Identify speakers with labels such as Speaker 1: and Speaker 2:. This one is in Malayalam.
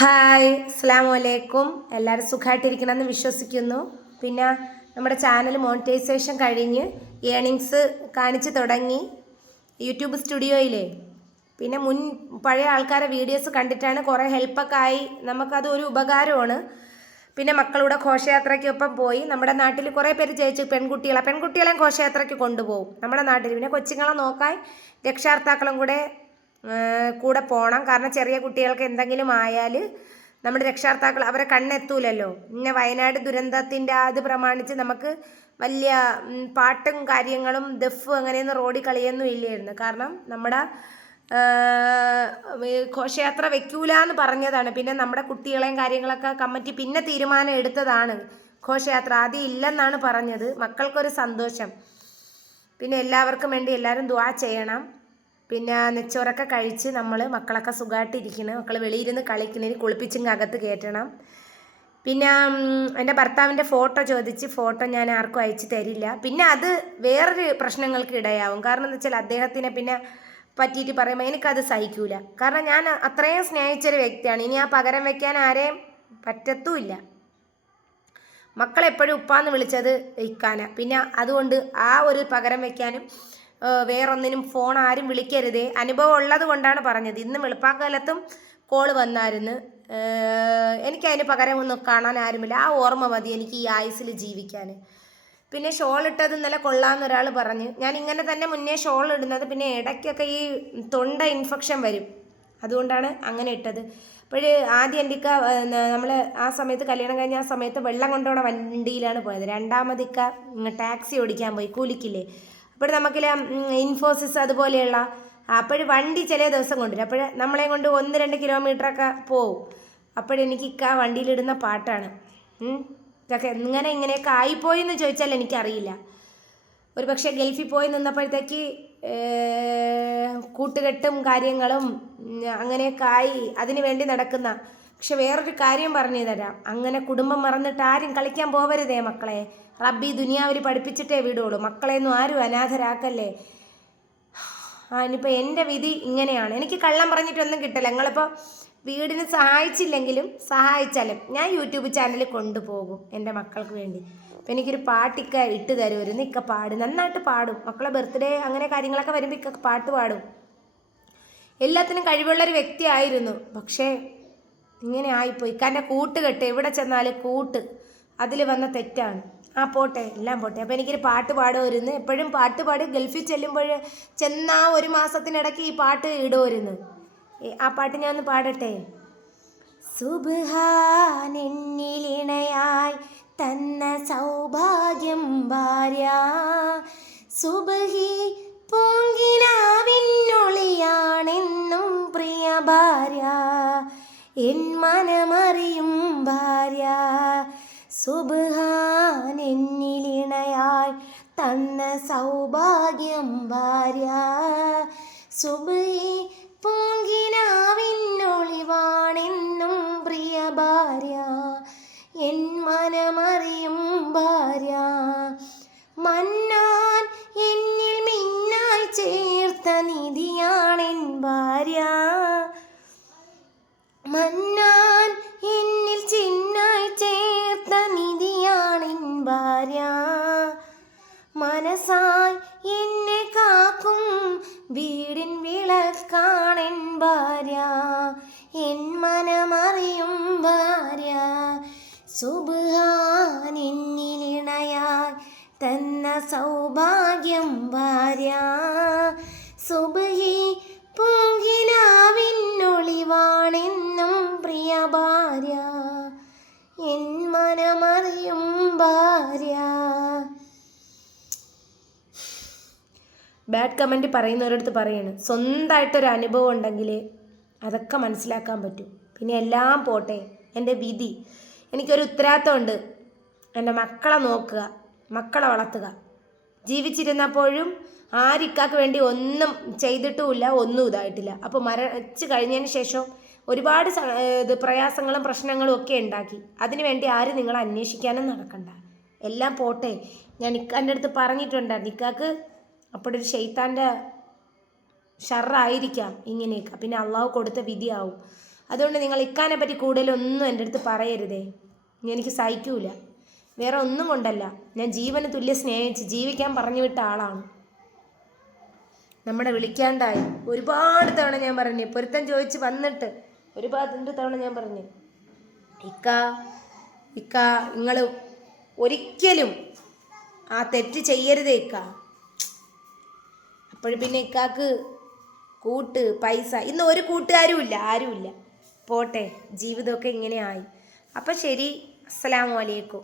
Speaker 1: ഹായ് അസ്സാം വലൈക്കും എല്ലാവരും സുഖമായിട്ടിരിക്കണമെന്ന് വിശ്വസിക്കുന്നു. പിന്നെ നമ്മുടെ ചാനൽ മോണിറ്റൈസേഷൻ കഴിഞ്ഞ് ഏണിങ്സ് കാണിച്ച് തുടങ്ങി. യൂട്യൂബ് സ്റ്റുഡിയോയിലേ. പിന്നെ മുൻ പഴയ ആൾക്കാരെ വീഡിയോസ് കണ്ടിട്ടാണ് കുറേ ഹെൽപ്പൊക്കെ ആയി. നമുക്കത് ഒരു ഉപകാരമാണ്. പിന്നെ മക്കളുടെ ഘോഷയാത്രയ്ക്കൊപ്പം പോയി. നമ്മുടെ നാട്ടിൽ കുറേ പേര് ജയിച്ചു. പെൺകുട്ടികളെ പെൺകുട്ടികളെയും ഘോഷയാത്രയ്ക്ക് കൊണ്ടുപോകും. നമ്മുടെ നാട്ടിൽ പിന്നെ കൊച്ചുങ്ങളെ നോക്കാൻ രക്ഷാർത്താക്കളും കൂടെ കൂടെ പോകണം കാരണം ചെറിയ കുട്ടികൾക്ക് എന്തെങ്കിലും ആയാൽ നമ്മുടെ രക്ഷാർത്താക്കൾ അവരെ കണ്ണെത്തൂലല്ലോ. പിന്നെ വയനാട് ദുരന്തത്തിന്റെ അത് പ്രമാണിച്ച് നമുക്ക് വലിയ പാട്ടും കാര്യങ്ങളും ദഫ് അങ്ങനെയൊന്നും റോഡിൽ കളിയൊന്നും ഇല്ലായിരുന്നു. കാരണം നമ്മുടെ ഘോഷയാത്ര വെക്കൂല എന്ന് പറഞ്ഞതാണ്. പിന്നെ നമ്മുടെ കുട്ടികളെയും കാര്യങ്ങളൊക്കെ കമ്മിറ്റി പിന്നെ തീരുമാനം എടുത്തതാണ്. ഘോഷയാത്ര ആദ്യം ഇല്ലെന്നാണ് പറഞ്ഞത്. മക്കൾക്കൊരു സന്തോഷം. പിന്നെ എല്ലാവർക്കും വേണ്ടി എല്ലാവരും ദ്വാ ചെയ്യണം. പിന്നെ നെച്ചോറൊക്കെ കഴിച്ച് നമ്മൾ മക്കളൊക്കെ സുഖമായിട്ടിരിക്കണം മക്കൾ വെളിയിരുന്ന് കളിക്കുന്നതിന് കുളിപ്പിച്ചിങ് അകത്ത് കയറ്റണം പിന്നെ എന്റെ ഭർത്താവിന്റെ ഫോട്ടോ ചോദിച്ച് ഫോട്ടോ ഞാൻ ആർക്കും അയച്ചു തരില്ല. പിന്നെ അത് വേറൊരു പ്രശ്നങ്ങൾക്ക് ഇടയാവും. കാരണം എന്താ വെച്ചാൽ അദ്ദേഹത്തിനെ പിന്നെ പറ്റിയിട്ട് പറയുമ്പോൾ എനിക്കത് സഹിക്കൂല. കാരണം ഞാൻ അത്രയും സ്നേഹിച്ചൊരു വ്യക്തിയാണ്. ഇനി ആ പകരം വയ്ക്കാൻ ആരെയും പറ്റത്തുമില്ല മക്കളെപ്പോഴും ഉപ്പാന്ന് വിളിച്ചത് ഇക്കാന പിന്നെ അതുകൊണ്ട് ആ ഒരു പകരം വെക്കാനും ഏഹ് വേറൊന്നിനും ഫോൺ ആരും വിളിക്കരുതേ. അനുഭവം ഉള്ളത് കൊണ്ടാണ് പറഞ്ഞത്. ഇന്ന് വെളുപ്പാക്കാലത്തും കോൾ വന്നായിരുന്നു. എനിക്കതിന് പകരം ഒന്നും കാണാൻ ആരുമില്ല. ആ ഓർമ്മ മതി എനിക്ക് ഈ ആയുസിൽ ജീവിക്കാൻ. പിന്നെ ഷോൾ ഇട്ടത് ഇന്നലെ കൊള്ളാമെന്ന് ഒരാൾ പറഞ്ഞു. ഞാൻ ഇങ്ങനെ തന്നെ മുന്നേ ഷോൾ ഇടുന്നത്. പിന്നെ ഇടയ്ക്കൊക്കെ ഈ തൊണ്ട ഇൻഫെക്ഷൻ വരും. അതുകൊണ്ടാണ് അങ്ങനെ ഇട്ടത്. അപ്പോൾ ആദ്യം എന്റെ ഇക്ക നമ്മൾ ആ സമയത്ത് കല്യാണം കഴിഞ്ഞ ആ സമയത്ത് വെള്ളം കൊണ്ടുപോണ വണ്ടിയിലാണ് പോയത്. രണ്ടാമതിക്ക ടാക്സി ഓടിക്കാൻ പോയി. കൂലിക്കില്ലേ? അപ്പോൾ നമുക്കില്ല ഇൻഫോസിസ് അതുപോലെയുള്ള അപ്പോൾ വണ്ടി ചില ദിവസം കൊണ്ടുവരും. അപ്പോൾ നമ്മളെ കൊണ്ട് ഒന്ന് രണ്ട് കിലോമീറ്ററൊക്കെ പോവും. അപ്പോഴെനിക്ക് ഇക്ക വണ്ടിയിലിടുന്ന പാട്ടാണ്. ഇതൊക്കെ ഇങ്ങനെ ഇങ്ങനെയൊക്കെ ആയിപ്പോയി എന്ന് ചോദിച്ചാൽ എനിക്കറിയില്ല. ഒരു പക്ഷേ ഗൾഫിൽ പോയി നിന്നപ്പോഴത്തേക്ക് കൂട്ടുകെട്ടും കാര്യങ്ങളും അങ്ങനെയൊക്കെ ആയി അതിനു വേണ്ടി നടക്കുന്ന പക്ഷെ വേറൊരു കാര്യം പറഞ്ഞു തരാം. അങ്ങനെ കുടുംബം മറന്നിട്ട് ആരും കളിക്കാൻ പോവരുതേ മക്കളെ. റബ്ബി ദുനിയാവിൽ പഠിപ്പിച്ചിട്ടേ വിടുള്ളൂ. മക്കളെയൊന്നും ആരും അനാഥരാക്കല്ലേ? ആ ഇനിയിപ്പോൾ എന്റെ വിധി ഇങ്ങനെയാണ്. എനിക്ക് കള്ളം പറഞ്ഞിട്ടൊന്നും കിട്ടില്ല. നിങ്ങളിപ്പോൾ വീടിന് സഹായിച്ചില്ലെങ്കിലും സഹായിച്ചാലും ഞാൻ യൂട്യൂബ് ചാനലിൽ കൊണ്ടുപോകും എന്റെ മക്കൾക്ക് വേണ്ടി. അപ്പോൾ എനിക്കൊരു പാട്ടിക്ക ഇട്ട് തരുമായിരുന്നു ഇക്ക പാടും. നന്നായിട്ട് പാടും. മക്കളെ ബർത്ത്ഡേ അങ്ങനെ കാര്യങ്ങളൊക്കെ വരുമ്പോൾ ഇക്ക പാട്ട് പാടും. എല്ലാത്തിനും കഴിവുള്ളൊരു വ്യക്തിയായിരുന്നു. പക്ഷേ ഇങ്ങനെ ആയിപ്പോയി ഇക്കാന്റെ കൂട്ടുകെട്ട് എവിടെ ചെന്നാലും കൂട്ട്. അതിൽ വന്ന തെറ്റാണ്. ആ പോട്ടെ എല്ലാം പോട്ടെ. അപ്പോൾ എനിക്കൊരു പാട്ട് പാടുമായിരുന്നു എപ്പോഴും പാട്ട് പാടി ഗൾഫിൽ ചെല്ലുമ്പോൾ ചെന്ന ഒരു മാസത്തിനിടയ്ക്ക് ഈ പാട്ട് ഇടുമായിരുന്നു ആ പാട്ട് ഞാൻ ഒന്ന് പാടട്ടെ സുബാനെന്നിലിണയായി തന്ന സൗഭാഗ്യം ഭാര്യ. സുബഹി എൻ മനമറിയും ഭാര്യ. സുബാനെന്നിലിണയായി തന്ന സൗഭാഗ്യം ഭാര്യ. സുബേ പൂങ്കിനാവിന്നൊളിവാണെന്നും പ്രിയ ഭാര്യ. എൻ മനമറിയും ഭാര്യ. മന്നാൻ എന്നിൽ മിന്നായി ചേർത്ത നിധിയാണെൻ ഭാര്യ. മന്നാൻ എന്നിൽ ചിന്നായി ചേർത്ത നിധിയാണിൻ ഭാര്യ. മനസ്സായി എന്നെ കാക്കും വീടിൻ വിളക്കാണെൻ ഭാര്യ. എൻ മനമറിയും ഭാര്യ. സുബാൻ തന്ന സൗഭാഗ്യം ഭാര്യ. സുബഹി ബാഡ് കമന്റ് പറയുന്നവരടുത്ത് പറയാണ്. സ്വന്തമായിട്ടൊരു അനുഭവം ഉണ്ടെങ്കിൽ അതൊക്കെ മനസ്സിലാക്കാൻ പറ്റും. പിന്നെ എല്ലാം പോട്ടെ എന്റെ വിധി. എനിക്കൊരു ഉത്തരവാദിത്തമുണ്ട്. എന്റെ മക്കളെ നോക്കുക മക്കളെ വളർത്തുക. ജീവിച്ചിരുന്നപ്പോഴും ആരിക്കാക്ക് വേണ്ടി ഒന്നും ചെയ്തിട്ടുമില്ല ഒന്നും ഇതായിട്ടില്ല. അപ്പോൾ മരിച്ചു കഴിഞ്ഞതിന് ശേഷം ഒരുപാട് ഇത് പ്രയാസങ്ങളും പ്രശ്നങ്ങളും ഒക്കെ ഉണ്ടാക്കി. അതിനുവേണ്ടി ആരും നിങ്ങളെ അന്വേഷിക്കാനും നടക്കണ്ട. എല്ലാം പോട്ടെ. ഞാൻ ഇക്കാന്റെ അടുത്ത് പറഞ്ഞിട്ടുണ്ട് ഇക്കാക്ക് അപ്പോഴൊരു ഷെയ്ത്താന്റെ ഷറായിരിക്കാം ഇങ്ങനെയൊക്കെ. പിന്നെ അള്ളാഹു കൊടുത്ത വിധിയാവും. അതുകൊണ്ട് നിങ്ങൾ ഇക്കാനെ പറ്റി കൂടുതലൊന്നും എന്റെ അടുത്ത് പറയരുതേ. എനിക്ക് സഹിക്കൂല. വേറെ ഒന്നും കൊണ്ടല്ല. ഞാൻ ജീവന് തുല്യ സ്നേഹിച്ച് ജീവിക്കാൻ പറഞ്ഞു വിട്ട ആളാണ്. നമ്മുടെ വിളിക്കാണ്ടായി ഒരുപാട് തവണ ഞാൻ പറഞ്ഞു. പൊരുത്തം ചോദിച്ച് വന്നിട്ട് ഒരുപാട് തവണ ഞാൻ പറഞ്ഞു. ഇക്ക ഇക്ക നിങ്ങൾ ഒരിക്കലും ആ തെറ്റ് ചെയ്യരുതേ ഇക്ക. അപ്പോൾ പിന്നെ ഇക്കാക്ക് കൂട്ട് പൈസ ഇന്ന് ഒരു കൂട്ടുകാരും ഇല്ല ആരുമില്ല. പോട്ടെ ജീവിതമൊക്കെ ഇങ്ങനെ ആയി അപ്പം ശരി അസ്സലാമു അലൈക്കും.